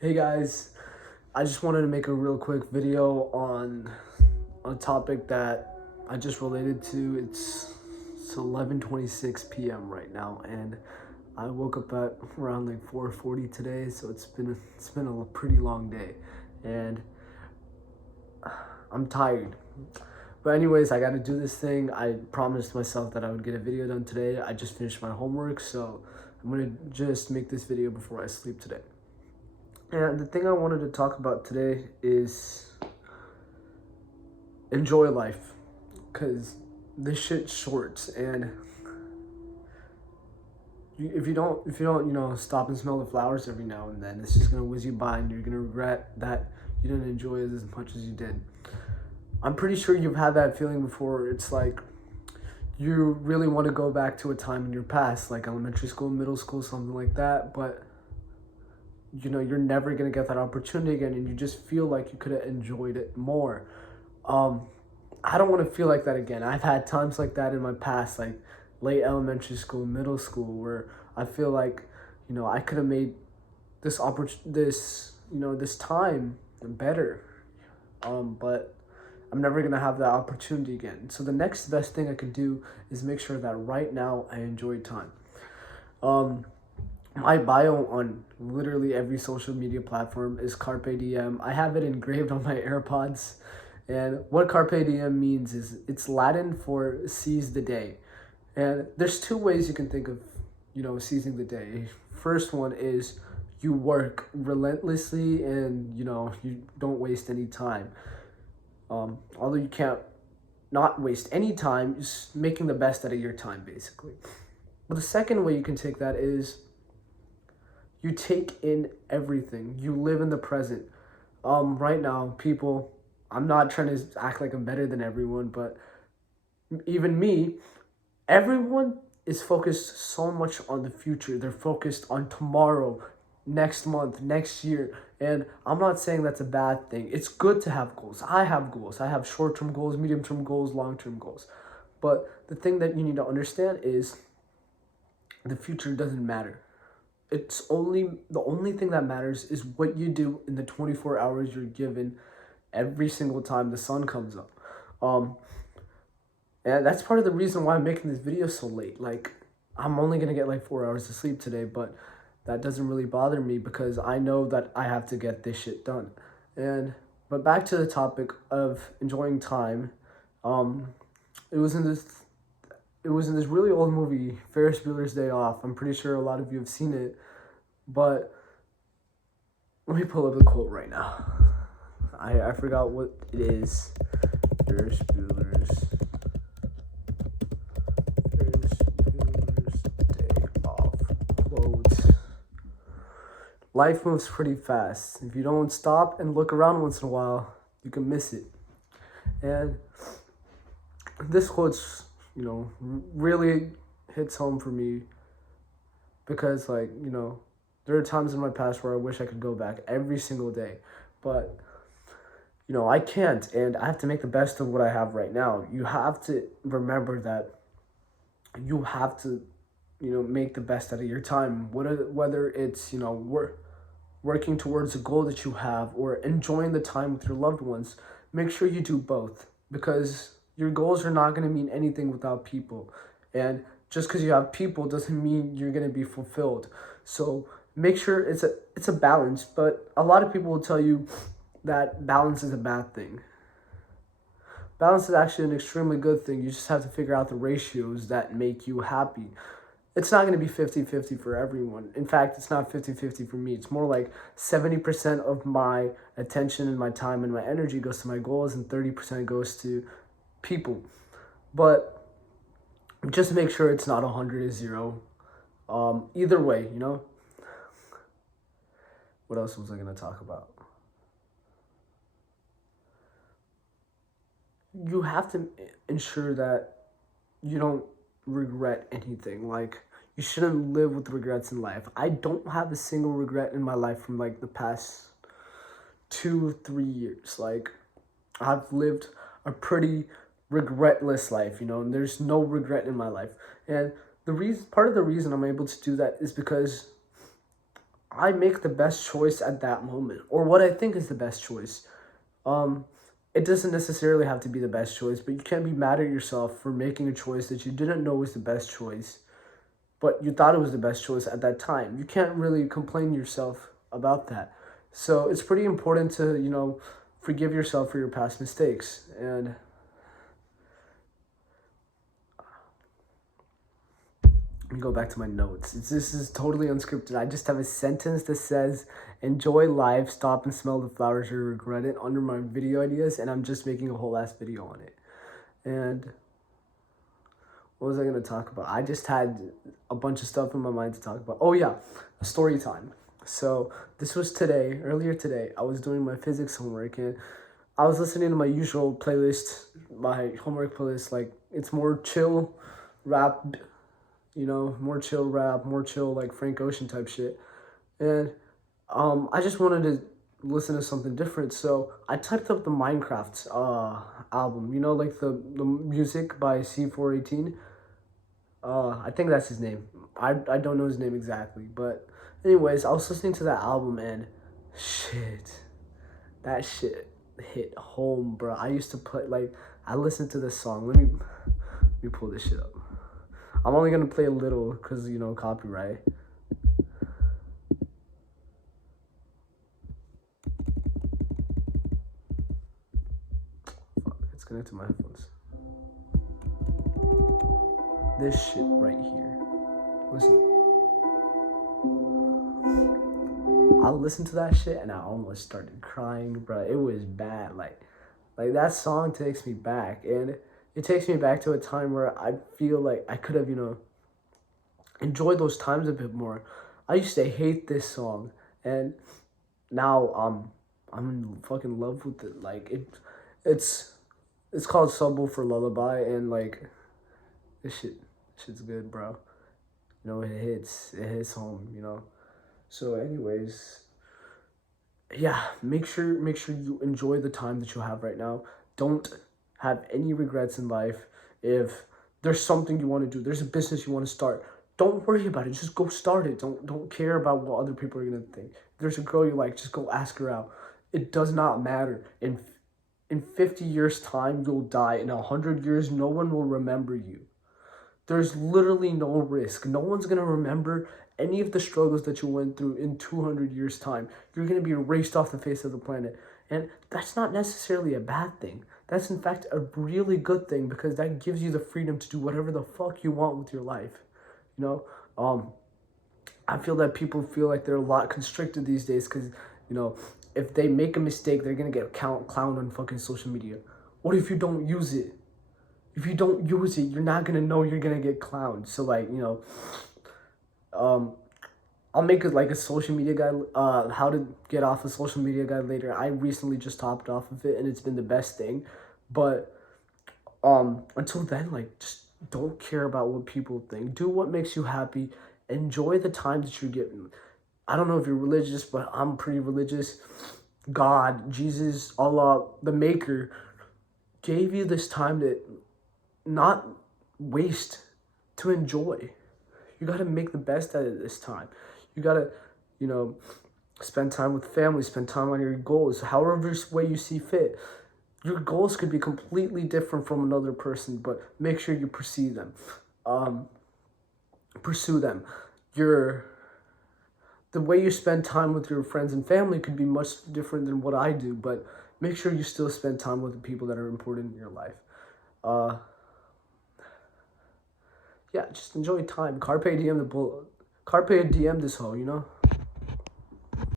Hey guys, I just wanted to make a real quick video on a topic that I just related to. It's 11:26 p.m. right now, and I woke up at around like 4:40 today, so it's been a pretty long day, and I'm tired. But anyways, I got to do this thing. I promised myself that I would get a video done today. I just finished my homework, so I'm gonna just make this video before I sleep today. And the thing I wanted to talk about today is enjoy life, because this shit's short, and if you don't stop and smell the flowers every now and then, it's just gonna whiz you by, and you're gonna regret that you didn't enjoy it as much as you did. I'm pretty sure you've had that feeling before. It's like you really want to go back to a time in your past, like elementary school, middle school, something like that, but you're never gonna get that opportunity again, and you just feel like you could have enjoyed it more. Um, I don't want to feel like that again. I've had times like that in my past, like late elementary school, middle school, where I feel like, I could have made this time better. But I'm never gonna have that opportunity again. So the next best thing I can do is make sure that right now I enjoy time. Um, my bio on literally every social media platform is Carpe Diem. I have it engraved on my AirPods. And what Carpe Diem means is it's Latin for seize the day. And there's two ways you can think of, seizing the day. First one is you work relentlessly and, you don't waste any time. Although you can't not waste any time, just making the best out of your time, basically. But the second way you can take that is you take in everything. You live in the present. Right now, people, I'm not trying to act like I'm better than everyone, but even me, everyone is focused so much on the future. They're focused on tomorrow, next month, next year. And I'm not saying that's a bad thing. It's good to have goals. I have goals. I have short-term goals, medium-term goals, long-term goals. But the thing that you need to understand is the future doesn't matter. The only thing that matters is what you do in the 24 hours you're given every single time the sun comes up. Um, and that's part of the reason why I'm making this video so late. Like, I'm only gonna get like 4 hours of sleep today, but that doesn't really bother me because I know that I have to get this shit done. But back to the topic of enjoying time. Um, it was in this it was in this really old movie, Ferris Bueller's Day Off. I'm pretty sure a lot of you have seen it, but let me pull up the quote right now. I forgot what it is. Ferris Bueller's Day Off quote. Life moves pretty fast. If you don't stop and look around once in a while, you can miss it. And this quote's, really hits home for me because, like, there are times in my past where I wish I could go back every single day, but I can't, and I have to make the best of what I have right now. You have to remember that you have to, make the best out of your time. Whether it's, working towards a goal that you have or enjoying the time with your loved ones, make sure you do both because your goals are not going to mean anything without people. And just because you have people doesn't mean you're going to be fulfilled. So make sure it's a balance, but a lot of people will tell you that balance is a bad thing. Balance is actually an extremely good thing. You just have to figure out the ratios that make you happy. It's not going to be 50-50 for everyone. In fact, it's not 50-50 for me. It's more like 70% of my attention and my time and my energy goes to my goals and 30% goes to people. But just make sure it's not 100 or 0. Either way, What else was I going to talk about? You have to ensure that you don't regret anything. Like, you shouldn't live with regrets in life. I don't have a single regret in my life from like the past 2-3 years. Like, I've lived a pretty regretless life, and there's no regret in my life. And part of the reason I'm able to do that is because I make the best choice at that moment, or what I think is the best choice. Um, it doesn't necessarily have to be the best choice, but you can't be mad at yourself for making a choice that you didn't know was the best choice, but you thought it was the best choice at that time. You can't really complain yourself about that. So it's pretty important to, forgive yourself for your past mistakes. And let me go back to my notes. This is totally unscripted. I just have a sentence that says, enjoy life, stop and smell the flowers, you regret it, under my video ideas, and I'm just making a whole ass video on it. And what was I going to talk about? I just had a bunch of stuff in my mind to talk about. Oh, yeah, story time. So this was today, earlier today. I was doing my physics homework, and I was listening to my usual playlist, my homework playlist. Like, it's more chill rap, more chill rap, more chill, like, Frank Ocean type shit. And I just wanted to listen to something different. So I typed up the Minecraft album, like the music by C418. I think that's his name. I don't know his name exactly, but anyways, I was listening to that album, and shit, that shit hit home, bro. I used to play, like, I listened to this song. Let me pull this shit up. I'm only gonna play a little because copyright. Fuck, it's connected to my headphones. This shit right here. Listen. I listened to that shit and I almost started crying, bro. It was bad. Like that song takes me back, and it takes me back to a time where I feel like I could have, enjoyed those times a bit more. I used to hate this song, and now I'm in fucking love with it. Like it's it's called Subwoofer Lullaby, and like shit's good, bro. It hits home. So anyways, yeah, make sure you enjoy the time that you have right now. Don't have any regrets in life. If there's something you want to do, there's a business you want to start, don't worry about it. Just go start it. Don't care about what other people are gonna think. If there's a girl you like, just go ask her out. It does not matter. In 50 years time, you'll die. In 100 years, no one will remember you. There's literally no risk. No one's going to remember any of the struggles that you went through in 200 years' time. You're going to be erased off the face of the planet. And that's not necessarily a bad thing. That's, in fact, a really good thing, because that gives you the freedom to do whatever the fuck you want with your life. You know, I feel that people feel like they're a lot constricted these days because, if they make a mistake, they're going to get clowned on fucking social media. What if you don't use it? If you don't use it, you're not gonna know you're gonna get clowned. So like, I'll make it like a social media guide, how to get off a social media guide later. I recently just hopped off of it and it's been the best thing. But until then, like, just don't care about what people think. Do what makes you happy. Enjoy the time that you're getting. I don't know if you're religious, but I'm pretty religious. God, Jesus, Allah, the maker, gave you this time to not waste, to enjoy. You got to make the best out of this time. You got to, spend time with family, spend time on your goals, however way you see fit. Your goals could be completely different from another person, but make sure you pursue them. Pursue them. The way you spend time with your friends and family could be much different than what I do, but make sure you still spend time with the people that are important in your life. Yeah, just enjoy time. Carpe diem this hoe,